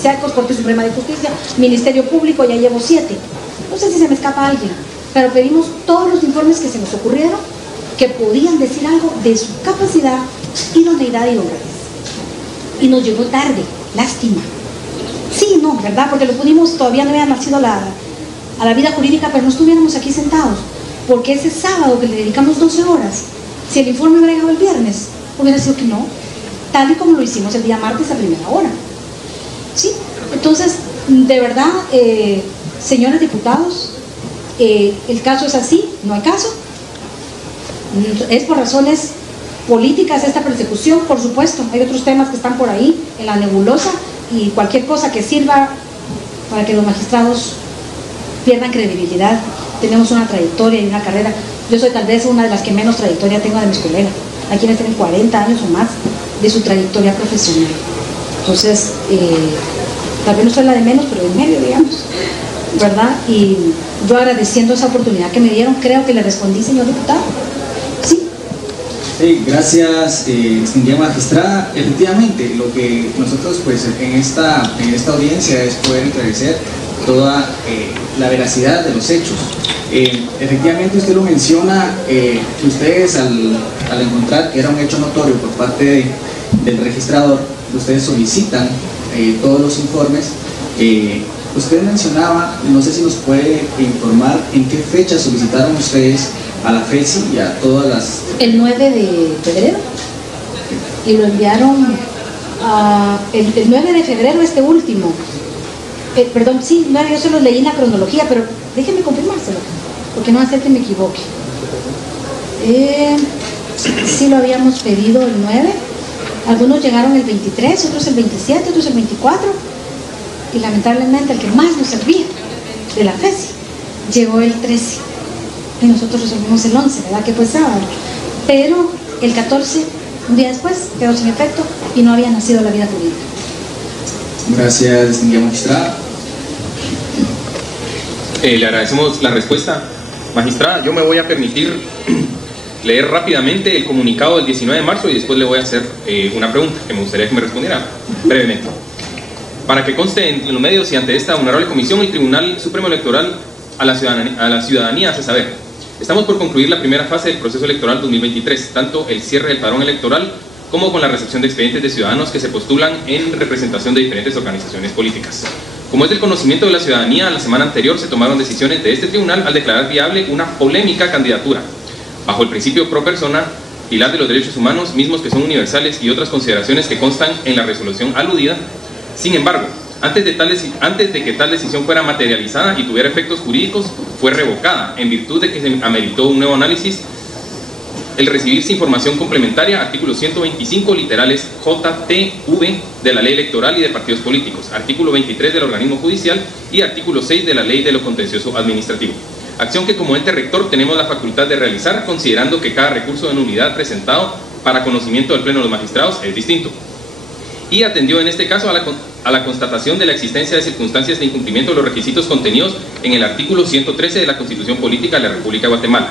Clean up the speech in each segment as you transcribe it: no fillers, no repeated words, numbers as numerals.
policíacos, Corte Suprema de Justicia, Ministerio Público, ya llevo 7. No sé si se me escapa alguien, pero pedimos todos los informes que se nos ocurrieron, que podían decir algo de su capacidad, idoneidad y honradez. Y nos llegó tarde, lástima. Sí, no, ¿verdad? Porque lo pudimos, todavía no había nacido a la vida jurídica, pero no estuviéramos aquí sentados. Porque ese sábado que le dedicamos 12 horas, si el informe hubiera llegado el viernes, hubiera sido que no, tal y como lo hicimos el día martes a primera hora. ¿Sí? Entonces, de verdad, señores diputados, el caso es así, no hay caso. Es por razones políticas esta persecución, por supuesto. Hay otros temas que están por ahí, en la nebulosa, y cualquier cosa que sirva para que los magistrados pierdan credibilidad. Tenemos una trayectoria y una carrera. Yo soy tal vez una de las que menos trayectoria tengo de mis colegas. Hay quienes tienen 40 años o más de su trayectoria profesional. Entonces, tal vez no soy la de menos, pero de medio, digamos, ¿verdad? Y yo agradeciendo esa oportunidad que me dieron, creo que le respondí, señor diputado. Sí. Sí, gracias, distinguida magistrada. Efectivamente, lo que nosotros pues en esta audiencia es poder esclarecer toda la veracidad de los hechos. Efectivamente usted lo menciona, que ustedes al encontrar que era un hecho notorio por parte del registrador, ustedes solicitan todos los informes. Usted mencionaba, no sé si nos puede informar en qué fecha solicitaron ustedes a la FECI y a todas las... El 9 de febrero, y lo enviaron el 9 de febrero este último. Perdón, sí, no, yo se los leí en la cronología, pero déjenme confirmárselo, porque no va a ser que me equivoque. Sí lo habíamos pedido el 9, algunos llegaron el 23, otros el 27, otros el 24, y lamentablemente el que más nos servía de la FECI llegó el 13, y nosotros resolvimos el 11, ¿verdad? Que fue sábado, pero el 14, un día después, quedó sin efecto y no había nacido la vida jurídica. Gracias, distinguida magistrada. Le agradecemos la respuesta, magistrada. Yo me voy a permitir leer rápidamente el comunicado del 19 de marzo y después le voy a hacer una pregunta que me gustaría que me respondiera brevemente. Para que conste en los medios y ante esta honorable comisión, el Tribunal Supremo Electoral a la ciudadanía hace saber: estamos por concluir la primera fase del proceso electoral 2023, tanto el cierre del padrón electoral como con la recepción de expedientes de ciudadanos que se postulan en representación de diferentes organizaciones políticas. Como es del conocimiento de la ciudadanía, la semana anterior se tomaron decisiones de este tribunal al declarar viable una polémica candidatura, bajo el principio pro persona, pilar de los derechos humanos, mismos que son universales, y otras consideraciones que constan en la resolución aludida. Sin embargo, antes de que tal decisión fuera materializada y tuviera efectos jurídicos, fue revocada, en virtud de que se ameritó un nuevo análisis, el recibirse información complementaria, artículo 125, literales JTV de la Ley Electoral y de Partidos Políticos, artículo 23 del Organismo Judicial y artículo 6 de la Ley de lo Contencioso Administrativo. Acción que como ente rector tenemos la facultad de realizar, considerando que cada recurso de nulidad presentado para conocimiento del Pleno de los Magistrados es distinto. Y atendió en este caso a la constatación de la existencia de circunstancias de incumplimiento de los requisitos contenidos en el artículo 113 de la Constitución Política de la República de Guatemala.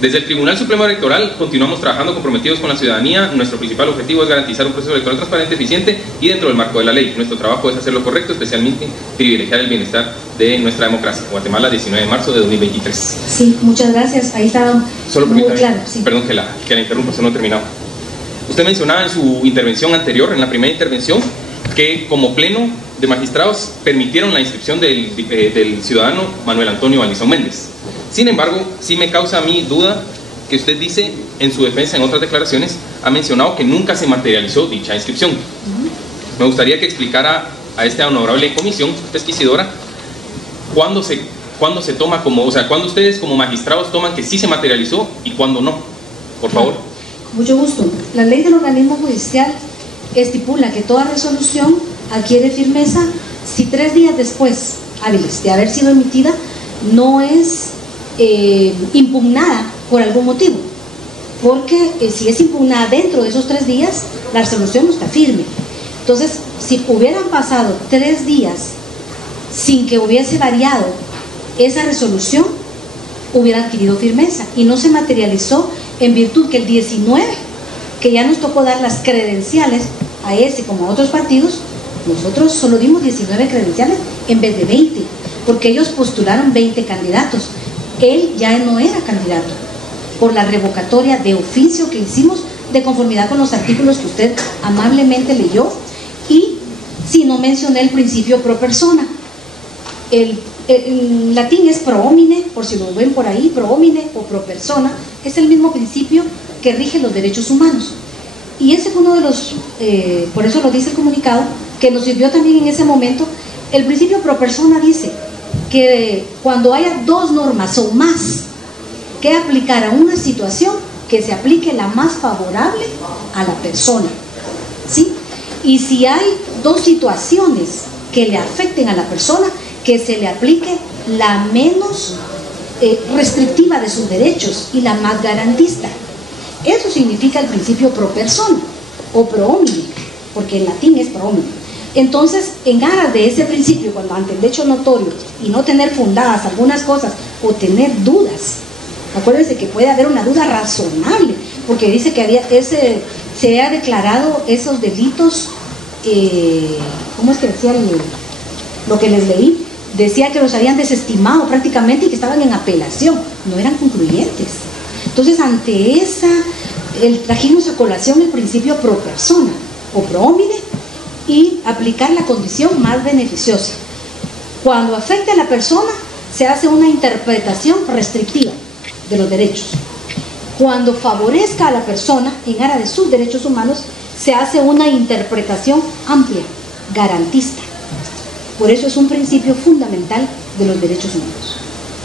Desde el Tribunal Supremo Electoral continuamos trabajando comprometidos con la ciudadanía. Nuestro principal objetivo es garantizar un proceso electoral transparente, eficiente y dentro del marco de la ley. Nuestro trabajo es hacer lo correcto, especialmente privilegiar el bienestar de nuestra democracia. Guatemala, 19 de marzo de 2023. Sí, muchas gracias. Ahí estaba muy claro. Sí. Perdón que la interrumpa, eso no ha terminado. Usted mencionaba en su intervención anterior, en la primera intervención, que como pleno de magistrados permitieron la inscripción del ciudadano Manuel Antonio Valdizón Méndez. Sin embargo, sí me causa a mí duda que usted dice en su defensa, en otras declaraciones, ha mencionado que nunca se materializó dicha inscripción. Me gustaría que explicara a esta honorable comisión pesquisidora cuándo se toma como, o sea, cuándo ustedes como magistrados toman que sí se materializó y cuándo no, por favor. Con mucho gusto. La ley del organismo judicial estipula que toda resolución adquiere firmeza si 3 días después, hábiles de haber sido emitida, no es impugnada por algún motivo, porque si es impugnada dentro de esos 3 días, la resolución no está firme. Entonces, si hubieran pasado 3 días sin que hubiese variado esa resolución, hubiera adquirido firmeza y no se materializó en virtud que el 19, que ya nos tocó dar las credenciales a ese como a otros partidos, Nosotros solo dimos 19 credenciales en vez de 20, porque ellos postularon 20 candidatos. Él ya no era candidato por la revocatoria de oficio que hicimos de conformidad con los artículos que usted amablemente leyó, y si no mencioné el principio pro persona. El latín es pro homine, por si lo ven por ahí, pro homine o pro persona, es el mismo principio que rige los derechos humanos. Y ese fue uno de los, por eso lo dice el comunicado, que nos sirvió también en ese momento. El principio pro persona dice que cuando haya dos normas o más que aplicar a una situación, que se aplique la más favorable a la persona, ¿sí? Y si hay dos situaciones que le afecten a la persona, que se le aplique la menos restrictiva de sus derechos y la más garantista. Eso significa el principio pro persona o pro homine, porque en latín es pro homine. Entonces, en aras de ese principio, cuando ante el hecho notorio y no tener fundadas algunas cosas o tener dudas, acuérdense que puede haber una duda razonable, porque dice que se había declarado esos delitos, ¿cómo es que decía lo que les leí? Decía que los habían desestimado prácticamente y que estaban en apelación, no eran concluyentes. Entonces, ante trajimos a colación el principio pro persona o pro homine y aplicar la condición más beneficiosa. Cuando afecte a la persona, se hace una interpretación restrictiva de los derechos. Cuando favorezca a la persona en aras de sus derechos humanos, se hace una interpretación amplia, garantista. Por eso es un principio fundamental de los derechos humanos.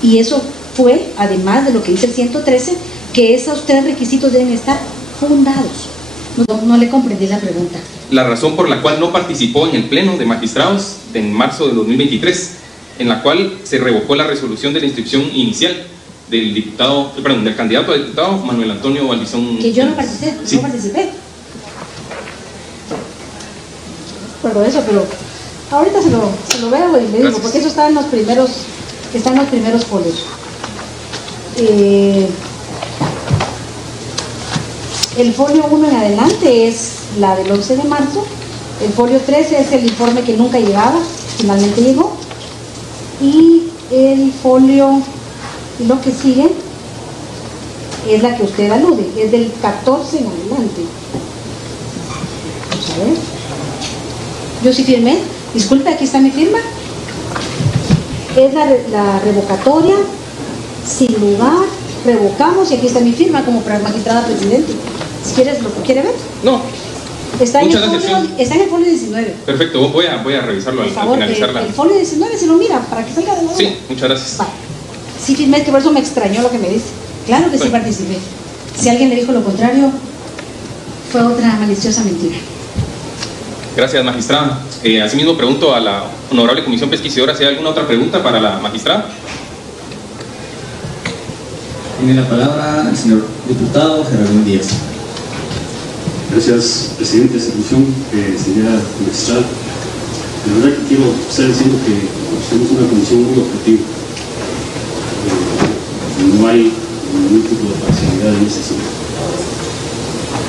Y eso fue, además de lo que dice el 113, que esos tres requisitos deben estar fundados. No le comprendí la pregunta. La razón por la cual no participó en el Pleno de Magistrados en marzo de 2023, en la cual se revocó la resolución de la inscripción inicial del candidato a diputado Manuel Antonio Valdizón. Que yo no participé, sí. No participé. Recuerdo eso, pero ahorita se lo veo y le digo, gracias. porque eso está en los primeros folios. El folio 1 en adelante es la del 11 de marzo, el folio 13 es el informe que nunca llegaba, finalmente llegó, y el folio, lo que sigue, es la que usted alude, es del 14 en adelante. Vamos a ver. Yo sí firmé, disculpe, aquí está mi firma. Es la revocatoria, sin lugar, revocamos, y aquí está mi firma como magistrada presidente. Si quieres, ¿lo quiere ver? No. Está en el folio 19. Perfecto, voy a revisarlo al finalizar el folio 19 se lo mira para que salga de nuevo. Sí, muchas gracias. Vale. Sí firmé, que por eso me extrañó lo que me dice. Claro que sí participé. Si alguien le dijo lo contrario, fue otra maliciosa mentira. Gracias, magistrada. Asimismo, pregunto a la honorable comisión pesquisidora si hay alguna otra pregunta para la magistrada. Tiene la palabra el señor diputado Gerardo Díaz. Gracias, presidente de esta comisión, señora magistrada. La verdad que quiero estar diciendo que somos una comisión muy objetiva. No hay ningún tipo de parcialidad en ese sentido.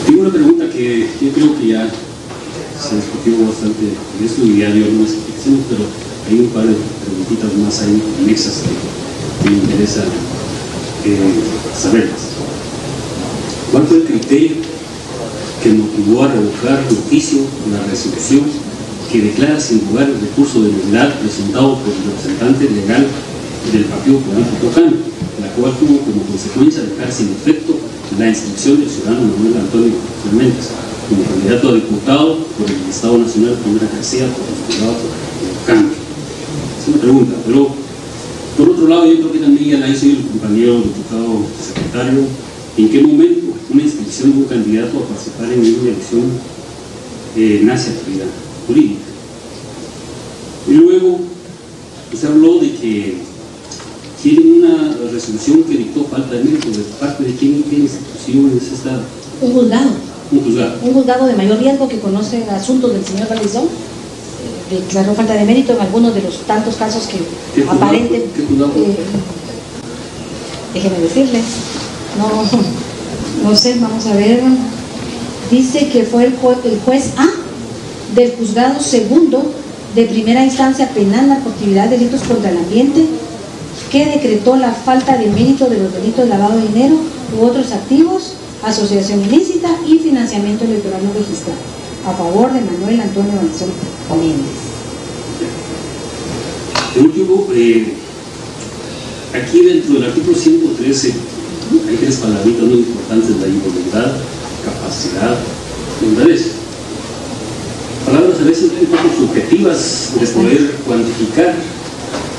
Tengo una pregunta que yo creo que ya se discutió bastante en esto y ya dio algunas explicaciones, pero hay un par de preguntitas más ahí anexas que me interesa saberlas. ¿Cuál fue el criterio que motivó a revocar de oficio la resolución que declara sin lugar el recurso de nulidad presentado por el representante legal del partido político CAN, la cual tuvo como consecuencia dejar sin efecto la inscripción del ciudadano Manuel Antonio Fernández como candidato a diputado por el Estado Nacional cuando era García por postulado por CAN? Es una pregunta, pero por otro lado yo creo que también ya la hizo el compañero diputado secretario. ¿En qué momento una inscripción de un candidato a participar en una elección nace actividad jurídica? Y luego usted habló de que tienen una resolución que dictó falta de mérito. ¿De parte de quién, qué institución es esta? Un juzgado. Un juzgado. Un juzgado de mayor riesgo que conoce asuntos del señor Valdizón. Declaró falta de mérito en algunos de los tantos casos que aparenten. ¿Qué juzgado? Déjeme decirle. No sé, vamos a ver. Dice que fue el juez A del Juzgado Segundo de Primera Instancia Penal, Narcoactividad, Delitos contra el Ambiente, que decretó la falta de mérito de los delitos de lavado de dinero u otros activos, asociación ilícita y financiamiento electoral no registrado, a favor de Manuel Antonio Banzón Méndez. El último, aquí dentro del artículo 113 hay tres palabritas muy importantes: la idoneidad, capacidad y honradez. Palabras a veces un poco subjetivas de poder cuantificar,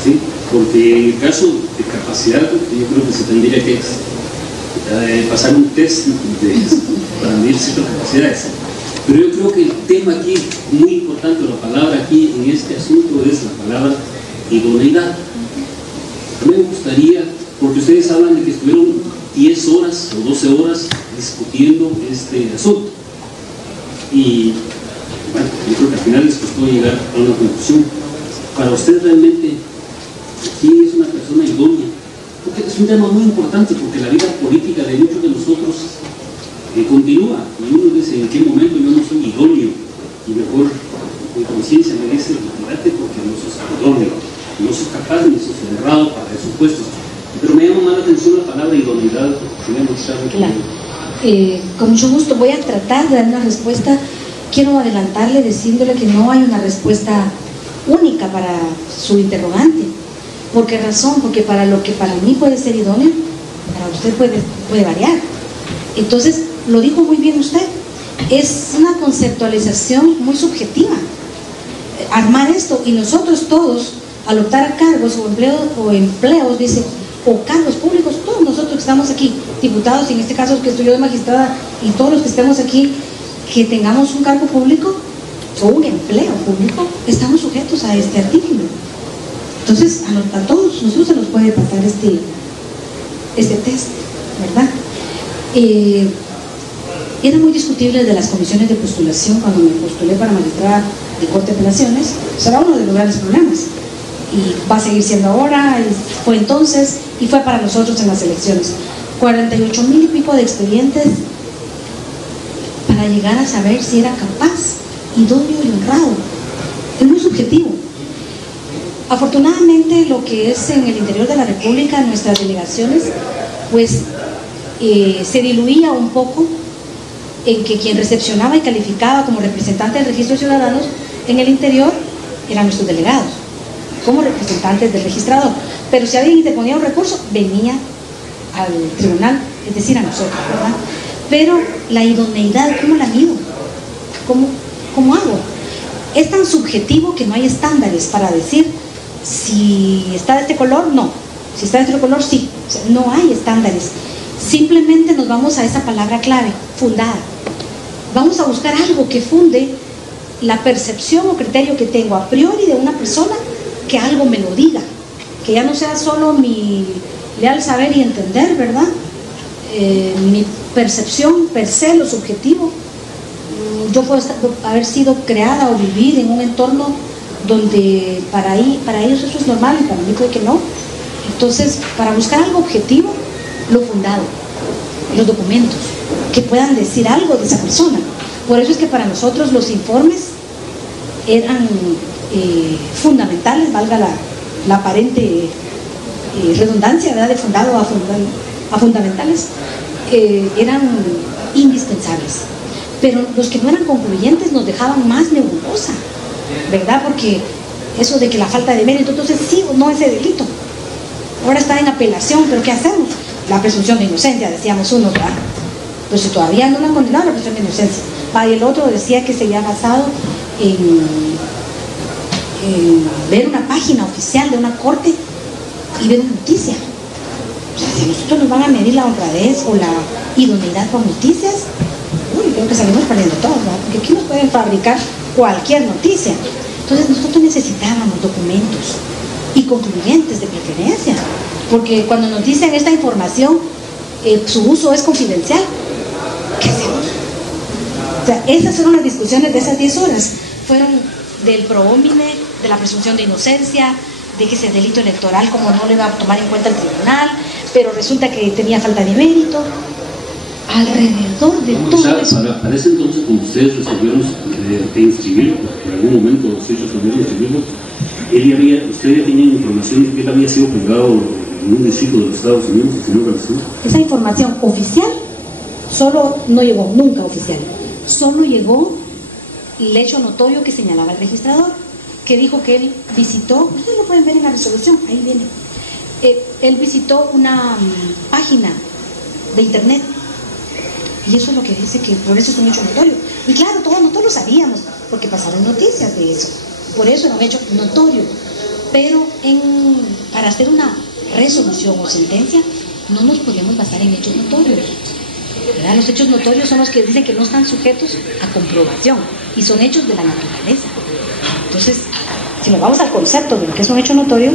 ¿sí? Porque en el caso de capacidad, yo creo que se tendría que pasar un test para medir ciertas capacidades. Pero yo creo que el tema aquí, muy importante, la palabra aquí en este asunto es la palabra idoneidad. A mí me gustaría, porque ustedes hablan de que estuvieron 10 horas o 12 horas discutiendo este asunto. Y bueno, yo creo que al final les costó llegar a una conclusión. Para usted realmente, ¿quién es una persona idónea? Porque es un tema muy importante, porque la vida política de muchos de nosotros continúa. Y uno dice, ¿en qué momento yo no soy idóneo? Y mejor mi conciencia me dice, retírate porque no sos idóneo, no sos capaz ni sos honrado para esos puestos. Pero me llama más la atención la palabra idoneidad. Claro. Con mucho gusto voy a tratar de dar una respuesta. Quiero adelantarle diciéndole que no hay una respuesta única para su interrogante. ¿Por qué razón? Porque para lo que para mí puede ser idóneo, para usted puede variar. Entonces, lo dijo muy bien usted, es una conceptualización muy subjetiva. Armar esto, y nosotros todos, al optar a cargos o empleos, dice, o cargos públicos, todos nosotros que estamos aquí, diputados, y en este caso que estoy yo de magistrada, y todos los que estemos aquí, que tengamos un cargo público o un empleo público, estamos sujetos a este artículo. Entonces, a todos nosotros se nos puede pasar este test, ¿verdad? Era muy discutible de las comisiones de postulación cuando me postulé para magistrada de Corte de Apelaciones. Será uno de los grandes problemas. Y va a seguir siendo ahora, fue entonces, y fue para nosotros en las elecciones. 48,000 y pico de expedientes para llegar a saber si era capaz, idóneo y honrado. Es muy subjetivo. Afortunadamente, lo que es en el interior de la República, nuestras delegaciones, pues se diluía un poco en que quien recepcionaba y calificaba como representante del registro de ciudadanos en el interior eran nuestros delegados, como representantes del registrador. Pero si alguien interponía un recurso, venía al tribunal, es decir, a nosotros, ¿verdad? Pero la idoneidad, ¿cómo la mido? ¿Cómo hago? Es tan subjetivo que no hay estándares para decir si está de este color, no. Si está de este color, sí. O sea, no hay estándares. Simplemente nos vamos a esa palabra clave, fundada. Vamos a buscar algo que funde la percepción o criterio que tengo a priori de una persona, que algo me lo diga, que ya no sea solo mi leal saber y entender, ¿verdad? Mi percepción per se, lo subjetivo. Yo puedo haber sido creada o vivir en un entorno donde para ellos eso es normal y para mí puede que no. Entonces, para buscar algo objetivo, lo fundado, los documentos que puedan decir algo de esa persona. Por eso es que para nosotros los informes eran fundamentales, valga la aparente redundancia, ¿verdad? De fundado a fundamentales, eran indispensables. Pero los que no eran concluyentes nos dejaban más nebulosa, ¿verdad? Porque eso de que la falta de mérito, entonces sí o no ese delito. Ahora está en apelación, pero ¿qué hacemos? La presunción de inocencia, decíamos uno, ¿verdad? Pero si todavía no lo han condenado, la presunción de inocencia. Y el otro decía que se había basado en ver una página oficial de una corte y ver una noticia. O sea, si nosotros nos van a medir la honradez o la idoneidad con noticias, uy, creo que salimos perdiendo todos, ¿verdad? Porque aquí nos pueden fabricar cualquier noticia. Entonces nosotros necesitábamos documentos y concluyentes de preferencia, porque cuando nos dicen esta información, su uso es confidencial. ¿Qué hacemos? O sea, esas fueron las discusiones de esas 10 horas. Fueron del pro homine, de la presunción de inocencia, de que ese delito electoral, como no le va a tomar en cuenta el tribunal, pero resulta que tenía falta de mérito. alrededor de todo eso. Para ese entonces, cuando ustedes resolvieron inscribirlo, por algún momento ustedes resolvieron inscribirlo, usted ya tenía información de que él había sido juzgado en un distrito de los Estados Unidos, el señor García. Esa información oficial solo no llegó, nunca oficial. Solo llegó el hecho notorio que señalaba el registrador, que dijo que él visitó, ustedes lo pueden ver en la resolución, ahí viene. Él visitó una página de internet, y eso es lo que dice, que por eso es un hecho notorio. Y claro, todos nosotros lo sabíamos, porque pasaron noticias de eso, por eso era un hecho notorio. Pero para hacer una resolución o sentencia, no nos podemos basar en hechos notorios, ¿verdad? Los hechos notorios son los que dicen que no están sujetos a comprobación, y son hechos de la naturaleza. Entonces, si nos vamos al concepto de lo que es un hecho notorio,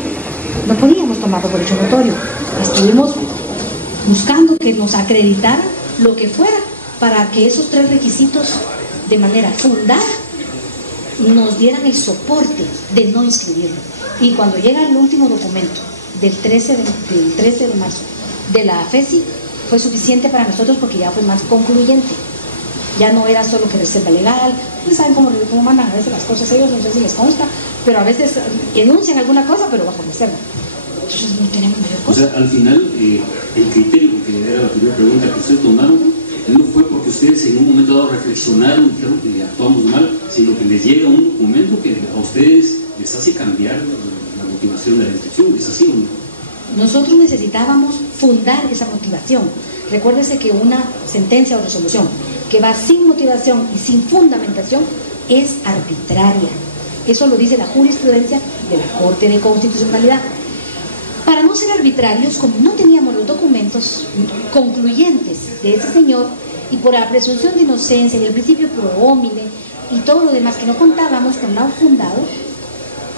no podíamos tomarlo por hecho notorio. Estuvimos buscando que nos acreditara lo que fuera para que esos tres requisitos de manera fundada nos dieran el soporte de no inscribirlo. Y cuando llega el último documento del 13 de marzo de la FESI, fue suficiente para nosotros porque ya fue más concluyente. Ya no era solo que reserva legal. Ustedes saben cómo mandan a veces las cosas ellos, no sé si les consta, pero a veces enuncian alguna cosa pero bajo reserva. Entonces no tenemos mayor cosa. O sea, al final, el criterio, que era la primera pregunta que ustedes tomaron, no fue porque ustedes en un momento dado reflexionaron y dijeron que actuamos mal, sino que les llega un documento que a ustedes les hace cambiar la motivación de la inscripción. ¿Es así o no? Nosotros necesitábamos fundar esa motivación. Recuérdese que una sentencia o resolución que va sin motivación y sin fundamentación es arbitraria. Eso lo dice la jurisprudencia de la Corte de Constitucionalidad. Para no ser arbitrarios, como no teníamos los documentos concluyentes de ese señor, y por la presunción de inocencia y el principio pro homine y todo lo demás que no contábamos con nada fundado,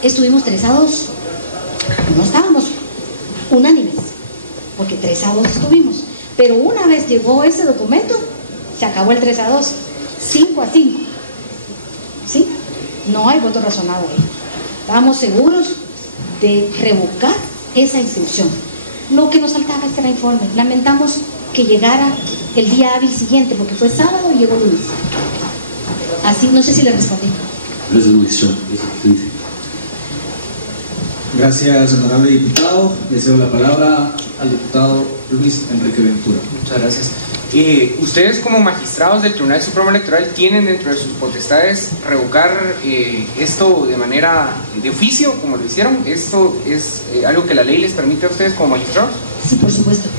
estuvimos 3-2. No estábamos unánimes, porque 3-2 estuvimos. Pero una vez llegó ese documento, se acabó el 3-2, 5-5. ¿Sí? No hay voto razonado ahí. Estábamos seguros de revocar esa inscripción. Lo que nos faltaba era informe. Lamentamos que llegara el día hábil siguiente, porque fue sábado y llegó lunes. Así, no sé si le respondí. Gracias, honorable diputado. Le cedo la palabra al diputado Luis Enrique Ventura. Muchas gracias. Ustedes como magistrados del Tribunal Supremo Electoral tienen dentro de sus potestades revocar esto de manera de oficio, como lo hicieron. ¿Esto es algo que la ley les permite a ustedes como magistrados? Sí, por supuesto.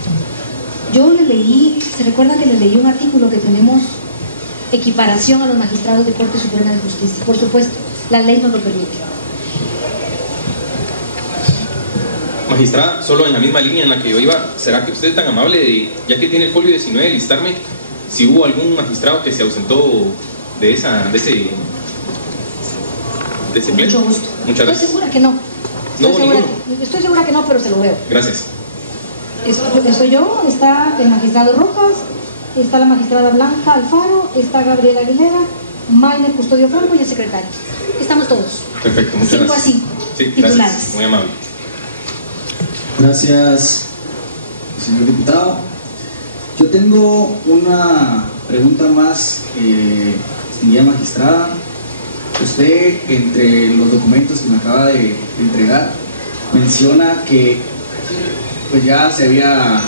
Yo le leí, ¿se recuerda que le leí un artículo que tenemos equiparación a los magistrados de Corte Suprema de Justicia? Por supuesto, la ley nos lo permite. Magistrada, solo en la misma línea en la que yo iba, ¿será que usted es tan amable de, ya que tiene el folio 19, listarme si hubo algún magistrado que se ausentó de ese pleno? Mucho gusto. Muchas gracias. Estoy segura que no. Estoy segura que no, pero se lo veo. Gracias. Estoy yo, está el magistrado Rojas, está la magistrada Blanca Alfaro, está Gabriela Aguilera, Maine Custodio Franco y el secretario. Estamos todos. Perfecto, muchas gracias. 5-5. Sí, titulares. gracias. Muy amable. Gracias, señor diputado. Yo tengo una pregunta más, distinguida magistrada. Usted, entre los documentos que me acaba de entregar, menciona que pues ya se había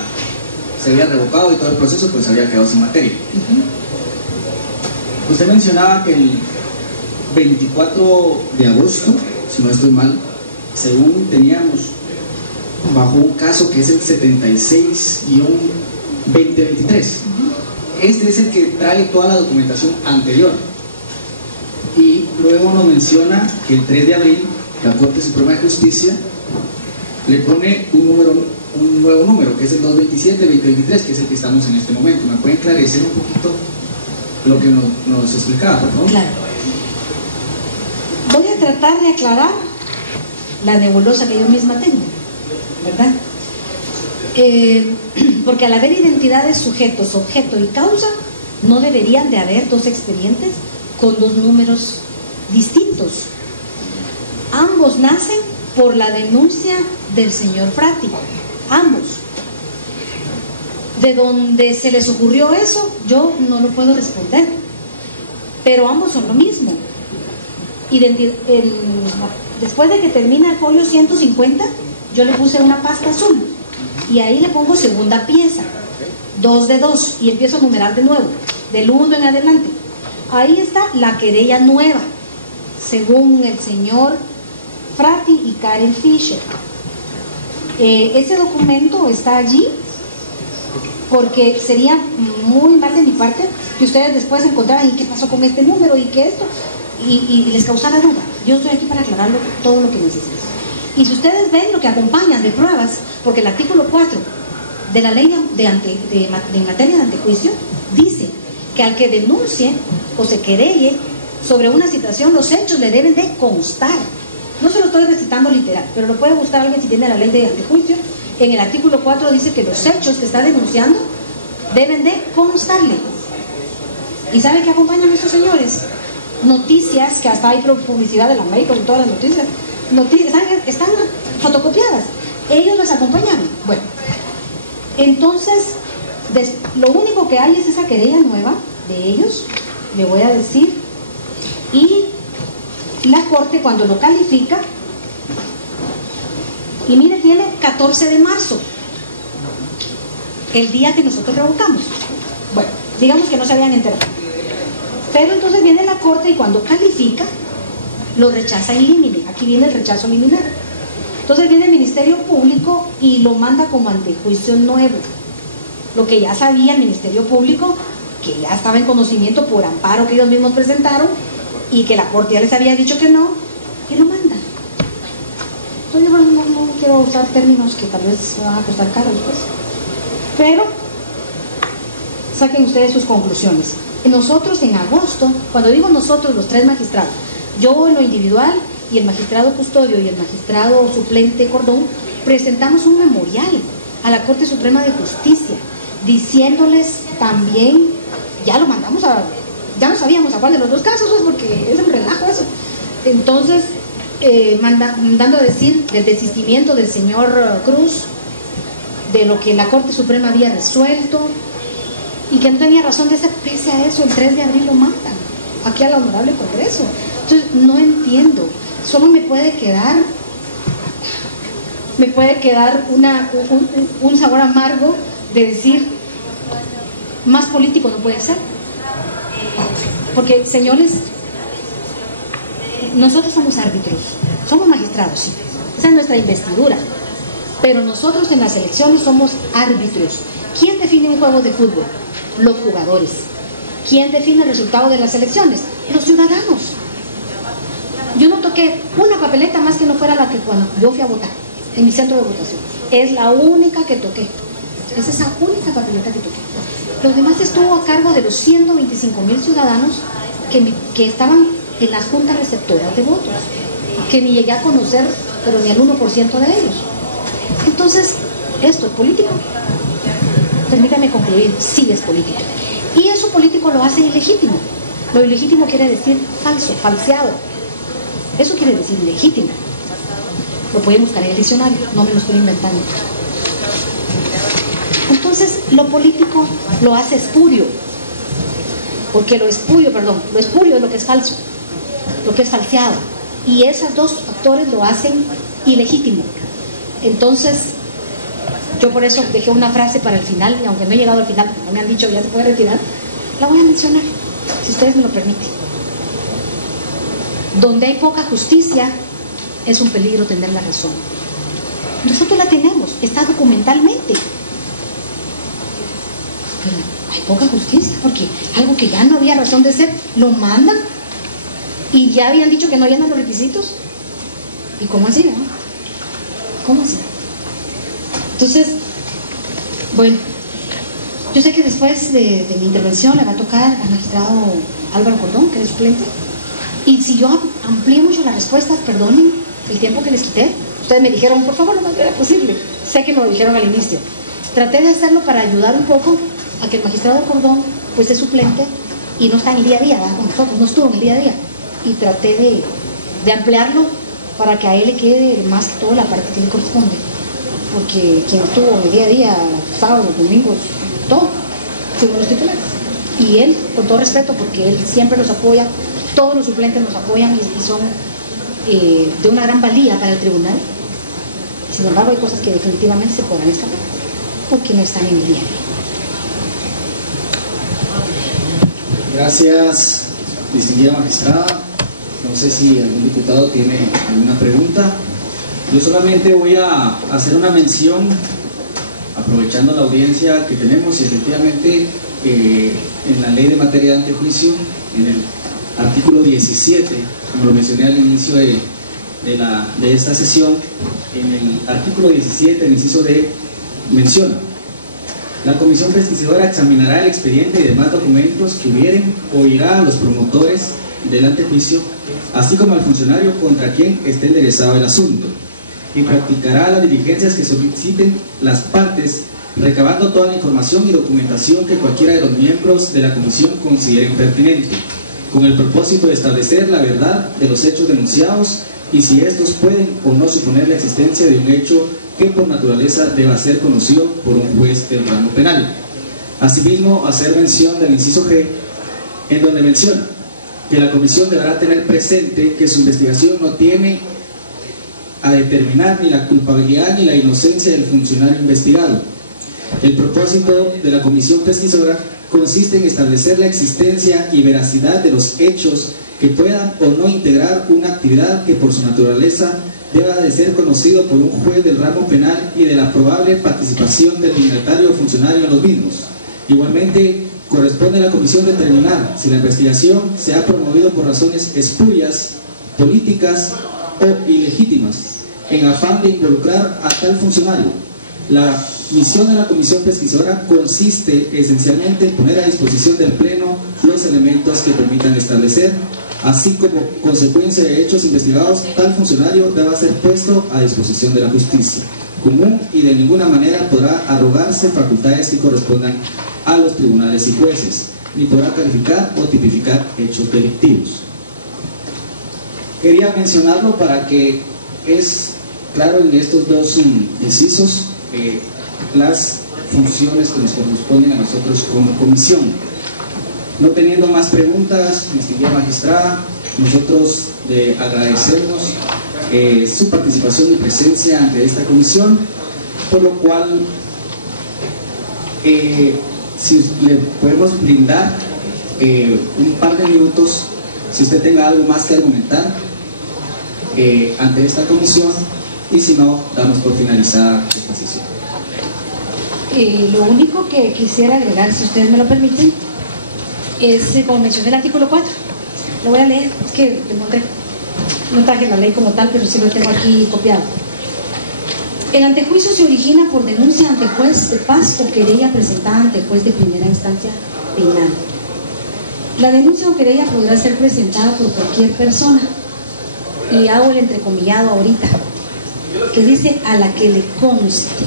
revocado y todo el proceso pues había quedado sin materia. Usted mencionaba que el 24 de agosto, si no estoy mal, según teníamos bajo un caso que es el 76-2023. Este es el que trae toda la documentación anterior. Y luego nos menciona que el 3 de abril la Corte Suprema de Justicia le pone un nuevo número, que es el 227-2023, que es el que estamos en este momento. ¿Me puede esclarecer un poquito lo que nos explicaba, por favor? Claro. Voy a tratar de aclarar la nebulosa que yo misma tengo, ¿verdad? Porque al haber identidades sujetos, objeto y causa, no deberían de haber dos expedientes con dos números distintos. Ambos nacen por la denuncia del señor Frati, ambos. De donde se les ocurrió eso, yo no lo puedo responder, pero ambos son lo mismo. Y después de que termina el folio 150, yo le puse una pasta azul y ahí le pongo segunda pieza, 2 de 2, y empiezo a numerar de nuevo, del 1 en adelante. Ahí está la querella nueva, según el señor Frati y Karen Fisher. Ese documento está allí porque sería muy mal de mi parte que ustedes después encontraran y qué pasó con este número y qué esto, y les causara duda. Yo estoy aquí para aclararlo todo lo que necesites. Y si ustedes ven lo que acompañan de pruebas, porque el artículo 4 de la ley en materia de antejuicio dice que al que denuncie o se querelle sobre una situación, los hechos le deben de constar. No se lo estoy recitando literal, pero lo puede buscar alguien si tiene la ley de antejuicio. En el artículo 4 dice que los hechos que está denunciando deben de constarle. ¿Y saben qué acompañan estos señores? Noticias, que hasta hay publicidad de la México en todas las noticias. Están fotocopiadas. Ellos las acompañan. Bueno, entonces, lo único que hay es esa querella nueva de ellos, le voy a decir, y la Corte cuando lo califica, y mire, tiene 14 de marzo, el día que nosotros revocamos. Bueno, digamos que no se habían enterado. Pero entonces viene la Corte y cuando califica, lo rechaza in limine. Aquí viene el rechazo liminar. Entonces viene el Ministerio Público y lo manda como antejuicio nuevo. Lo que ya sabía el Ministerio Público, que ya estaba en conocimiento por amparo que ellos mismos presentaron y que la Corte ya les había dicho que no, y lo manda. Entonces no quiero usar términos que tal vez me van a costar caros, pues. Pero saquen ustedes sus conclusiones. Nosotros en agosto, cuando digo nosotros, los 3 magistrados, yo en lo individual y el magistrado custodio y el magistrado suplente Cordón, presentamos un memorial a la Corte Suprema de Justicia, diciéndoles también, ya lo mandamos ya no sabíamos a cuál de los dos casos, pues, porque es un relajo eso. Entonces, mandando a decir del desistimiento del señor Cruz, de lo que la Corte Suprema había resuelto, y que no tenía razón de ser. Pese a eso, el 3 de abril lo mandan aquí al Honorable Congreso. Entonces, no entiendo. Solo me puede quedar un sabor amargo de decir, más político no puede ser. Porque, señores, nosotros somos árbitros, somos magistrados, sí, esa es nuestra investidura, pero nosotros en las elecciones somos árbitros. ¿Quién define un juego de fútbol? Los jugadores. ¿Quién define el resultado de las elecciones? Los ciudadanos. Yo no toqué una papeleta más que no fuera la que cuando yo fui a votar en mi centro de votación. Es la única que toqué. Es esa única papeleta que toqué. Los demás estuvo a cargo de los 125,000 ciudadanos que estaban en las juntas receptoras de votos, que ni llegué a conocer, pero ni el 1% de ellos. Entonces, ¿esto es político? Permítame concluir, sí es político. Y eso político lo hace ilegítimo. Lo ilegítimo quiere decir falso, falseado. Eso quiere decir ilegítimo. Lo pueden buscar en el diccionario, no me lo estoy inventando. Entonces, lo político lo hace espurio. Porque lo espurio es lo que es falso, lo que es falseado. Y esos dos factores lo hacen ilegítimo. Entonces, yo por eso dejé una frase para el final, y aunque no he llegado al final, no me han dicho ya se puede retirar, la voy a mencionar, si ustedes me lo permiten. Donde hay poca justicia, es un peligro tener la razón. Nosotros la tenemos, está documentalmente. Pero hay poca justicia, porque algo que ya no había razón de ser, lo mandan, y ya habían dicho que no llenan los requisitos. ¿Y cómo así, no? ¿Cómo así? Entonces, bueno, yo sé que después de mi intervención le va a tocar al magistrado Álvaro Cordón, que es suplente, y si yo amplío mucho las respuestas, perdonen el tiempo que les quité. Ustedes me dijeron, por favor, lo más breve posible. Sé que me lo dijeron al inicio. Traté de hacerlo para ayudar un poco a que el magistrado Cordón, pues es suplente y no está en el día a día, ¿verdad? Con nosotros, no estuvo en el día a día, y traté de ampliarlo para que a él le quede más que todo la parte que le corresponde, porque quien estuvo en el día a día, sábados, domingos, todo, fuimos los titulares. Y él, con todo respeto, porque él siempre nos apoya, todos los suplentes nos apoyan y son de una gran valía para el tribunal. Sin embargo, hay cosas que definitivamente se podrán escapar porque no están en el diario. Gracias, distinguida magistrada. No sé si algún diputado tiene alguna pregunta. Yo solamente voy a hacer una mención, aprovechando la audiencia que tenemos, y efectivamente en la ley de materia de antejuicio, en el artículo 17, como lo mencioné al inicio de esta sesión, en el artículo 17, el inciso D, menciona: la comisión pesquisidora examinará el expediente y demás documentos que hubieren o irá a los promotores del antejuicio, así como al funcionario contra quien esté enderezado el asunto, y practicará las diligencias que soliciten las partes, recabando toda la información y documentación que cualquiera de los miembros de la comisión consideren pertinente, con el propósito de establecer la verdad de los hechos denunciados y si estos pueden o no suponer la existencia de un hecho que por naturaleza deba ser conocido por un juez del ramo penal. Asimismo, hacer mención del inciso G, en donde menciona que la comisión deberá tener presente que su investigación no tiene a determinar ni la culpabilidad ni la inocencia del funcionario investigado. El propósito de la comisión pesquisidora consiste en establecer la existencia y veracidad de los hechos que puedan o no integrar una actividad que por su naturaleza deba de ser conocido por un juez del ramo penal y de la probable participación del dignatario o funcionario en los mismos. Igualmente, corresponde a la comisión determinar si la investigación se ha promovido por razones espurias, políticas o ilegítimas, en afán de involucrar a tal funcionario. La misión de la comisión pesquisidora consiste esencialmente en poner a disposición del Pleno los elementos que permitan establecer, así como consecuencia de hechos investigados, tal funcionario deba ser puesto a disposición de la justicia común y de ninguna manera podrá arrogarse facultades que correspondan a los tribunales y jueces, ni podrá calificar o tipificar hechos delictivos. Quería mencionarlo para que es claro en estos dos incisos las funciones que nos corresponden a nosotros como comisión. No teniendo más preguntas, distinguida magistrada, nosotros le agradecemos su participación y presencia ante esta comisión, por lo cual si le podemos brindar un par de minutos, si usted tenga algo más que argumentar ante esta comisión, y si no, damos por finalizada esta sesión. Lo único que quisiera agregar, si ustedes me lo permiten, es, como mencioné, el artículo 4. Lo voy a leer, es que no traje la ley como tal, pero sí lo tengo aquí copiado. El antejuicio se origina por denuncia ante juez de paz o querella presentada ante juez de primera instancia penal. La denuncia o querella podrá ser presentada por cualquier persona, y hago el entrecomillado ahorita, que dice a la que le conste.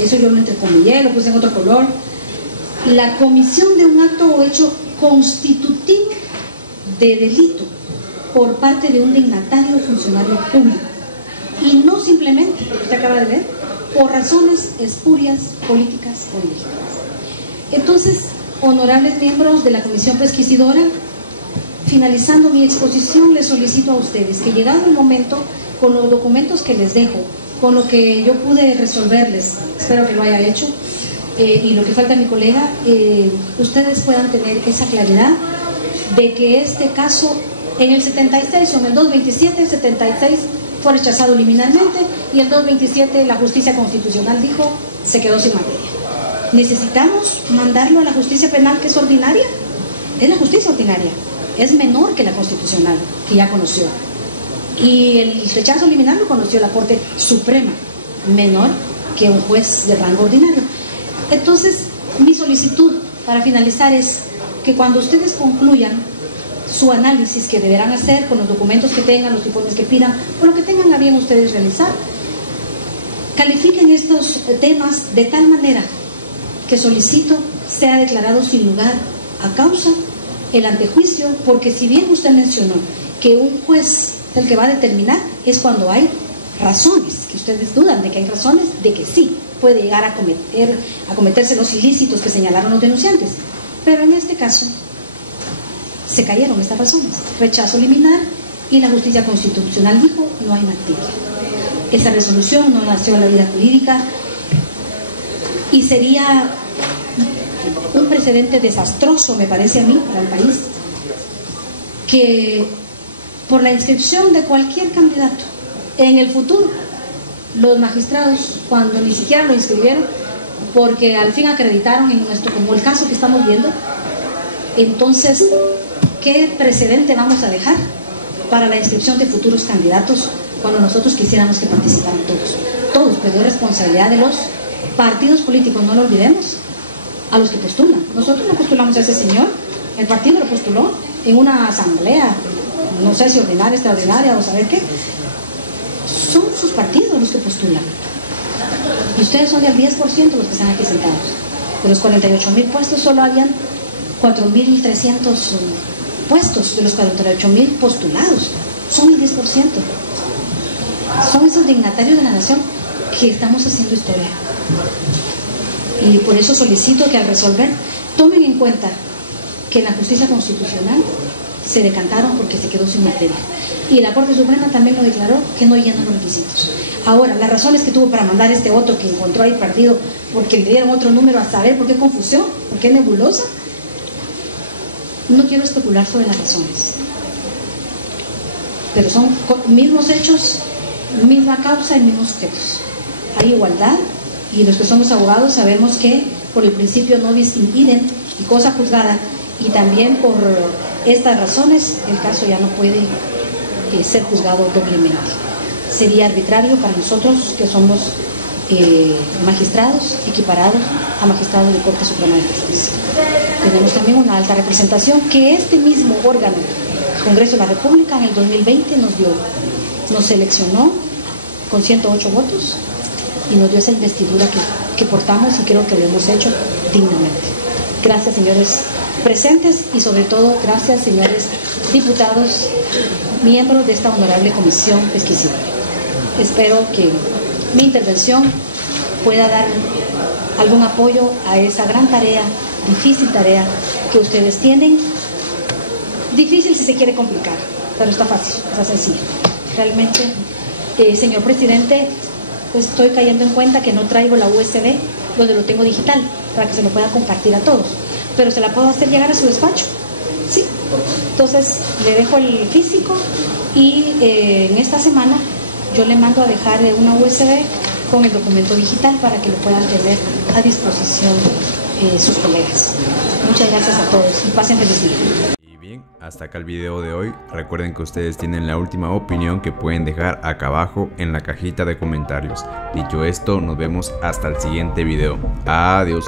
Eso yo lo entrecomillé, lo puse en otro color. La comisión de un acto o hecho constitutivo de delito por parte de un dignatario o funcionario público, y no simplemente, lo que usted acaba de ver, por razones espurias, políticas o ilegítimas. Entonces, honorables miembros de la comisión pesquisidora, finalizando mi exposición, les solicito a ustedes que, llegado el momento, con los documentos que les dejo, con lo que yo pude resolverles, espero que lo haya hecho, y lo que falta a mi colega, ustedes puedan tener esa claridad de que este caso en el 76 o en el 227, 76 fue rechazado liminalmente, y el 227 la justicia constitucional dijo se quedó sin materia. Necesitamos mandarlo a la justicia penal, que es ordinaria, es la justicia ordinaria, es menor que la constitucional, que ya conoció, y el rechazo liminar lo conoció la Corte Suprema, menor que un juez de rango ordinario. Entonces, mi solicitud para finalizar es que cuando ustedes concluyan su análisis, que deberán hacer con los documentos que tengan, los informes que pidan, o lo que tengan a bien ustedes realizar, califiquen estos temas de tal manera que solicito sea declarado sin lugar a causa el antejuicio, porque si bien usted mencionó que un juez es el que va a determinar, es cuando hay razones, que ustedes dudan de que hay razones, de que sí, puede llegar a cometerse los ilícitos que señalaron los denunciantes. Pero en este caso se cayeron estas razones, rechazo liminar, y la justicia constitucional dijo no hay materia. Esa resolución no nació en la vida jurídica y sería un precedente desastroso, me parece a mí, para el país, que por la inscripción de cualquier candidato en el futuro, los magistrados, cuando ni siquiera lo inscribieron, porque al fin acreditaron en nuestro, como el caso que estamos viendo, entonces, ¿qué precedente vamos a dejar para la inscripción de futuros candidatos cuando nosotros quisiéramos que participaran todos? Todos, pero es responsabilidad de los partidos políticos, no lo olvidemos, a los que postulan. Nosotros no postulamos a ese señor, el partido lo postuló en una asamblea, no sé si ordinaria, extraordinaria o saber qué. Son sus partidos los que postulan. Y ustedes son del 10% los que están aquí sentados. De los 48.000 puestos solo habían 4.300 puestos de los 48.000 postulados. Son el 10%. Son esos dignatarios de la nación que estamos haciendo historia. Y por eso solicito que al resolver tomen en cuenta que en la justicia constitucional se decantaron porque se quedó sin materia. Y la Corte Suprema también lo declaró que no llenan los requisitos. Ahora, las razones que tuvo para mandar este otro que encontró ahí perdido porque le dieron otro número a saber por qué confusión, por qué nebulosa, no quiero especular sobre las razones. Pero son mismos hechos, misma causa y mismos sujetos. Hay igualdad y los que somos abogados sabemos que por el principio no bis in idem y cosa juzgada, y también por estas razones el caso ya no puede ser juzgado doblemente. Sería arbitrario para nosotros que somos magistrados equiparados a magistrados de Corte Suprema de Justicia. Tenemos también una alta representación que este mismo órgano, el Congreso de la República, en el 2020 nos seleccionó con 108 votos y nos dio esa investidura que portamos, y creo que lo hemos hecho dignamente. Gracias, señores presentes, y sobre todo gracias, señores diputados, miembros de esta honorable comisión pesquisera. Espero que mi intervención pueda dar algún apoyo a esa gran tarea, difícil tarea que ustedes tienen. Difícil si se quiere complicar, pero está fácil, está sencillo. Realmente, señor presidente, pues estoy cayendo en cuenta que no traigo la USB donde lo tengo digital para que se lo pueda compartir a todos, pero se la puedo hacer llegar a su despacho. Sí, entonces le dejo el físico y en esta semana yo le mando a dejar una USB con el documento digital para que lo puedan tener a disposición sus colegas. Muchas gracias a todos y pasen feliz día. Y bien, hasta acá el video de hoy. Recuerden que ustedes tienen la última opinión que pueden dejar acá abajo en la cajita de comentarios. Dicho esto, nos vemos hasta el siguiente video. Adiós.